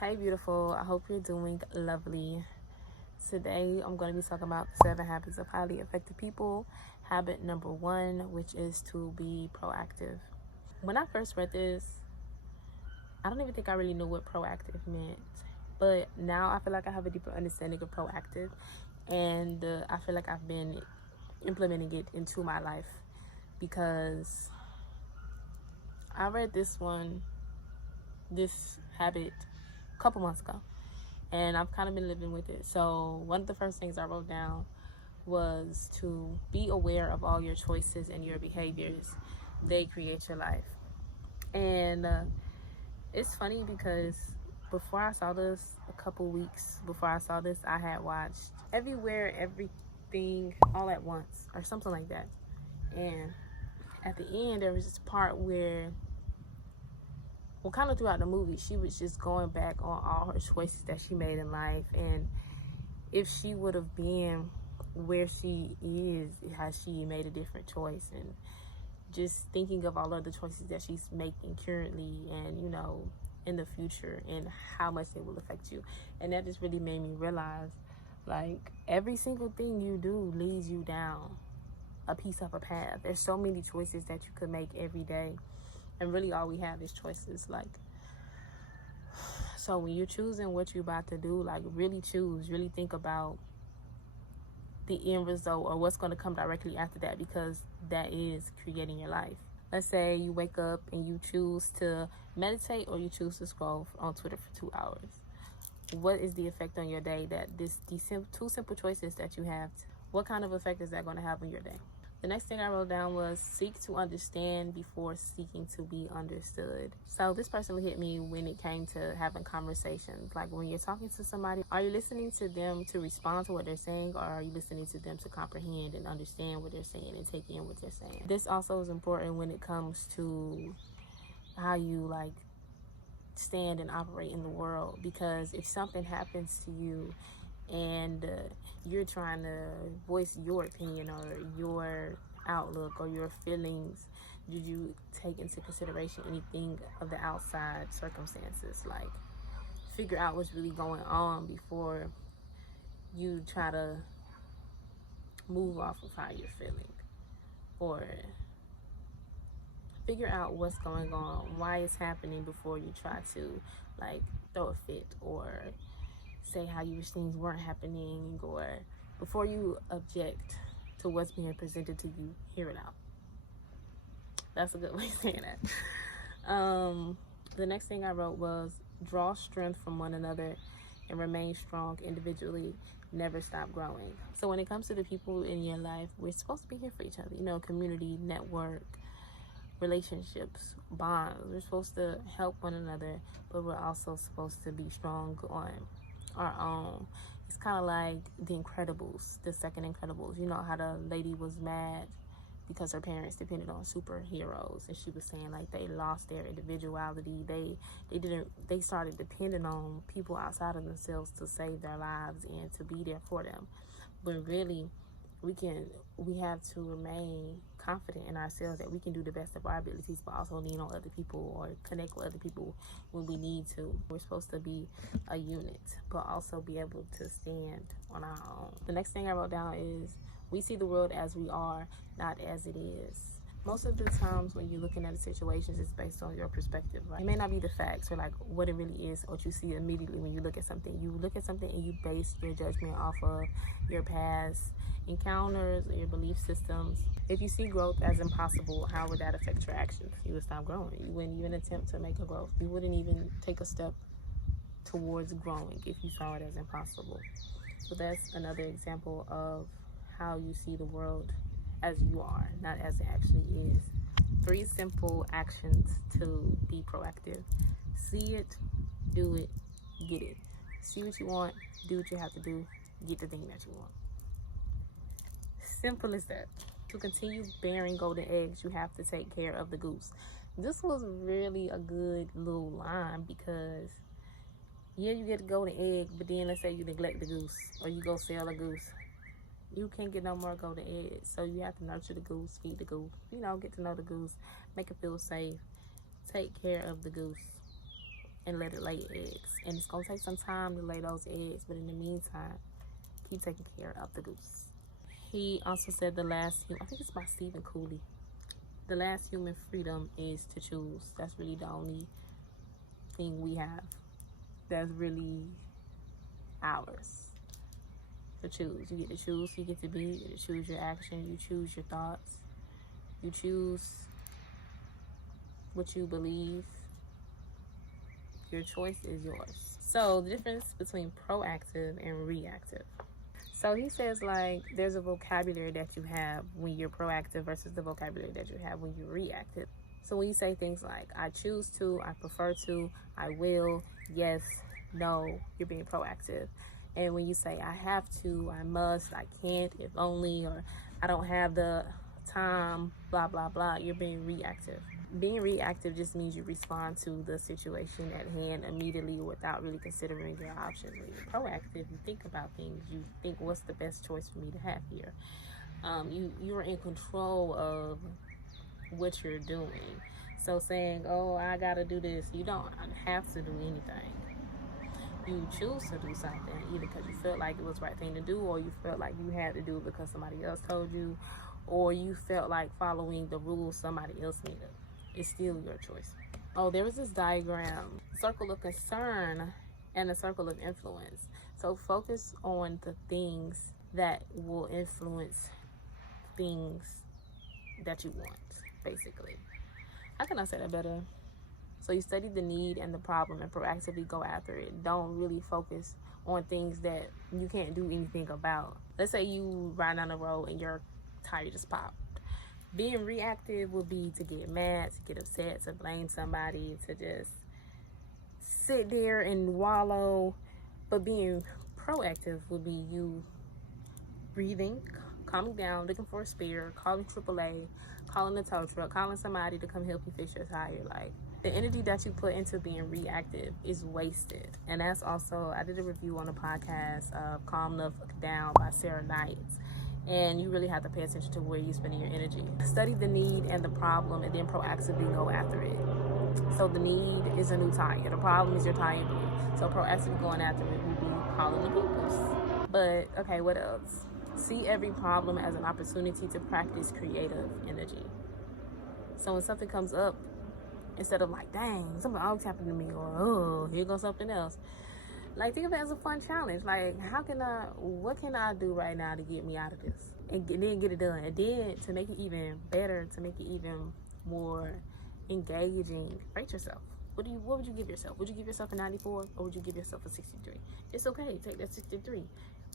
Hey, beautiful. I hope you're doing lovely. Today, I'm going to be talking about 7 habits of highly effective people. Habit number 1, which is to be proactive. When I first read this, I don't even think I really knew what proactive meant. But now I feel like I have a deeper understanding of proactive, and I feel like I've been implementing it into my life because I read this habit, a couple months ago, and I've kind of been living with it. So one of the first things I wrote down was to be aware of all your choices and your behaviors. They create your life. And it's funny because before I saw this, a couple weeks before I saw this, I had watched Everywhere, Everything, All at Once, or something like that. And at the end, there was this part where, well, kind of throughout the movie, she was just going back on all her choices that she made in life. And if she would have been where she is, has she made a different choice? And just thinking of all of the choices that she's making currently and, in the future, and how much they will affect you. And that just really made me realize, like, every single thing you do leads you down a piece of a path. There's so many choices that you could make every day. And really all we have is choices. So when you're choosing what you're about to do, really think about the end result or what's going to come directly after that, because that is creating your life. Let's say you wake up and you choose to meditate, or you choose to scroll on Twitter for 2 hours. What is the effect on your day that these two simple choices that you have, what kind of effect is that going to have on your day? The next thing I wrote down was seek to understand before seeking to be understood. So this person hit me when it came to having conversations. Like, when you're talking to somebody, are you listening to them to respond to what they're saying, or are you listening to them to comprehend and understand what they're saying and take in what they're saying? This also is important when it comes to how you stand and operate in the world, because if something happens to you and you're trying to voice your opinion or your outlook or your feelings, did you take into consideration anything of the outside circumstances? Figure out what's really going on before you try to move off of how you're feeling, or figure out what's going on, why it's happening, before you try to throw a fit or say how you wish things weren't happening, or before you object to what's being presented to you, hear it out. That's a good way of saying that. The next thing I wrote was draw strength from one another and remain strong individually. Never stop growing. So when it comes to the people in your life, we're supposed to be here for each other. Community, network, relationships, bonds. We're supposed to help one another, but we're also supposed to be strong on our own. It's kind of like the Incredibles, the second Incredibles. You know how the lady was mad because her parents depended on superheroes, and she was saying they lost their individuality. They started depending on people outside of themselves to save their lives and to be there for them. But really, we have to remain confident in ourselves that we can do the best of our abilities, but also lean on other people or connect with other people when we need to. We're supposed to be a unit, but also be able to stand on our own. The next thing I wrote down is we see the world as we are, not as it is. Most of the times when you're looking at situations, it's based on your perspective, right? It may not be the facts or what it really is, what you see immediately when you look at something. You look at something and you base your judgment off of your past encounters or your belief systems. If you see growth as impossible, how would that affect your actions? You would stop growing. You wouldn't even attempt to make a growth. You wouldn't even take a step towards growing if you saw it as impossible. So that's another example of how you see the world as you are, not as it actually is. 3 simple actions to be proactive. See it, do it, get it. See what you want, do what you have to do, get the thing that you want. Simple as that. To continue bearing golden eggs, you have to take care of the goose. This was really a good little line, because you get a golden egg, but then let's say you neglect the goose or you go sell a goose. You can't get no more golden eggs. So you have to nurture the goose, feed the goose, get to know the goose, make it feel safe, take care of the goose. and let it lay eggs. And it's going to take some time to lay those eggs, but in the meantime, keep taking care of the goose. He also said I think it's by Stephen Covey. The last human freedom is to choose. That's really the only thing we have that's really ours to choose. You get to choose who you get to be. You get to choose your action. You choose your thoughts. You choose what you believe. Your choice is yours. So the difference between proactive and reactive. So he says, like, there's a vocabulary that you have when you're proactive versus the vocabulary that you have when you're reactive. So when you say things like, I choose to, I prefer to, I will, yes, no, you're being proactive. And when you say, I have to, I must, I can't, if only, or I don't have the time, blah, blah, blah, you're being reactive. Being reactive just means you respond to the situation at hand immediately without really considering your options. When you're proactive, you think about things. You think, what's the best choice for me to have here? You are in control of what you're doing. So saying, oh, I gotta do this, you don't have to do anything. You choose to do something either because you felt like it was the right thing to do, or you felt like you had to do it because somebody else told you, or you felt like following the rules somebody else needed. It's still your choice. Oh, there was this diagram, circle of concern and a circle of influence. So focus on the things that will influence things that you want, basically. How can I say that better? So you study the need and the problem and proactively go after it. Don't really focus on things that you can't do anything about. Let's say you ride down the road and your tire just popped. Being reactive would be to get mad, to get upset, to blame somebody, to just sit there and wallow. But being proactive would be you breathing, calming down, looking for a spare, calling AAA, calling the tow truck, calling somebody to come help you fix your tire. Like, the energy that you put into being reactive is wasted. And that's also, I did a review on a podcast of Calm Enough Down by Sarah Knight. And you really have to pay attention to where you're spending your energy. Study the need and the problem and then proactively go after it. So the need is a new tire. The problem is your tire blew. So proactively going after it would be calling the peoples. But, okay, what else? See every problem as an opportunity to practice creative energy. So when something comes up, instead of like, dang, something always happened to me, or, oh, here goes something else. Like, think of it as a fun challenge. Like, what can I do right now to get me out of this? And then get it done. And then to make it even better, to make it even more engaging, rate yourself. What would you give yourself? Would you give yourself a 94 or would you give yourself a 63? It's okay, take that 63.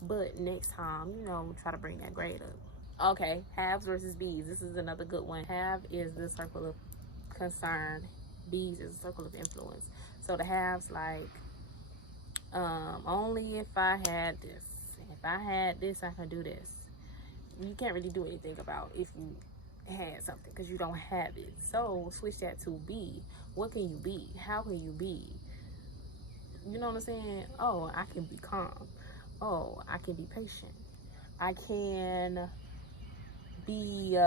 But next time, try to bring that grade up. Okay, haves versus bees. This is another good one. Have is the circle of concern. Bees is a circle of influence. So the haves, like, only if I had this. If I had this, I can do this. You can't really do anything about if you had something because you don't have it. So switch that to be. What can you be? How can you be? You know what I'm saying? Oh, I can be calm. Oh, I can be patient. I can be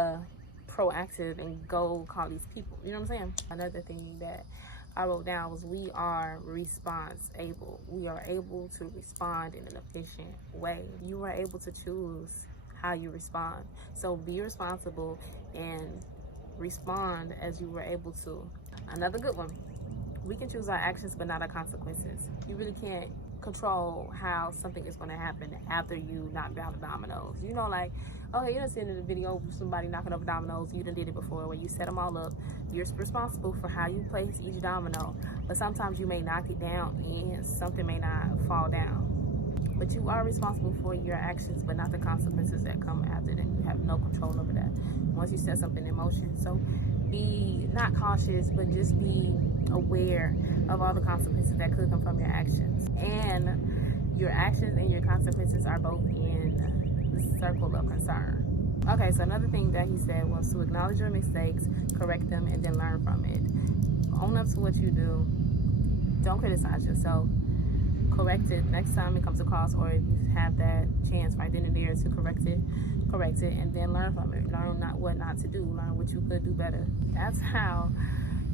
proactive and go call these people. You know what I'm saying? Another thing that I wrote down was we are response able. We are able to respond in an efficient way. You are able to choose how you respond. So be responsible and respond as you were able to. Another good one. We can choose our actions but not our consequences. You really can't control how something is going to happen after you knock down the dominoes. Like, okay, you done seen in the video of somebody knocking over dominoes. You done did it before where you set them all up. You're responsible for how you place each domino. But sometimes you may knock it down and something may not fall down. But you are responsible for your actions, but not the consequences that come after them. You have no control over that once you set something in motion. So be not cautious, but just be aware of all the consequences that could come from your actions. And your actions and your consequences are both in the circle of concern. Okay, so another thing that he said was to acknowledge your mistakes, correct them, and then learn from it. Own up to what you do. Don't criticize yourself. Correct it next time it comes across, or if you have that chance right then and there to correct it, and then learn from it. Learn what not to do. Learn what you could do better. That's how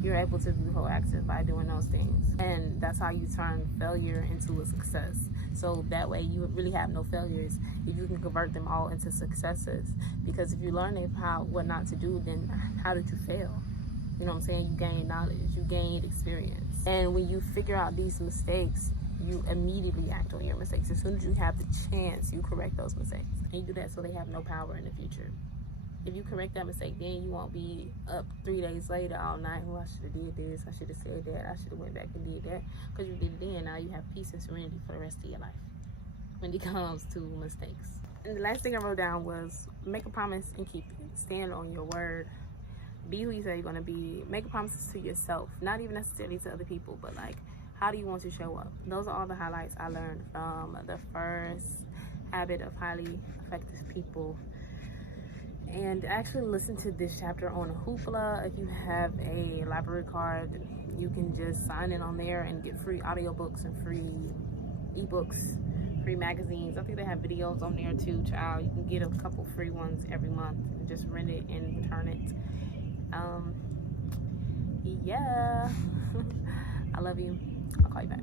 you're able to be proactive by doing those things. And that's how you turn failure into a success. So that way you really have no failures if you can convert them all into successes. Because if you learn what not to do, then how did you fail? You know what I'm saying? You gain knowledge, you gained experience. And when you figure out these mistakes, you immediately act on your mistakes. As soon as you have the chance, you correct those mistakes. And you do that so they have no power in the future. If you correct that mistake, then you won't be up 3 days later all night. Oh, I should have did this. I should have said that. I should have went back and did that. Because you did it then. Now you have peace and serenity for the rest of your life when it comes to mistakes. And the last thing I wrote down was make a promise and keep it. Stand on your word. Be who you say you're going to be. Make promises to yourself. Not even necessarily to other people, but like, how do you want to show up? Those are all the highlights I learned from the first habit of highly effective people. And actually listen to this chapter on Hoopla. If you have a library card, you can just sign in on there and get free audiobooks and free ebooks, free magazines. I think they have videos on there too, child. You can get a couple free ones every month and just rent it and return it. Yeah. I love you. I'll call you back.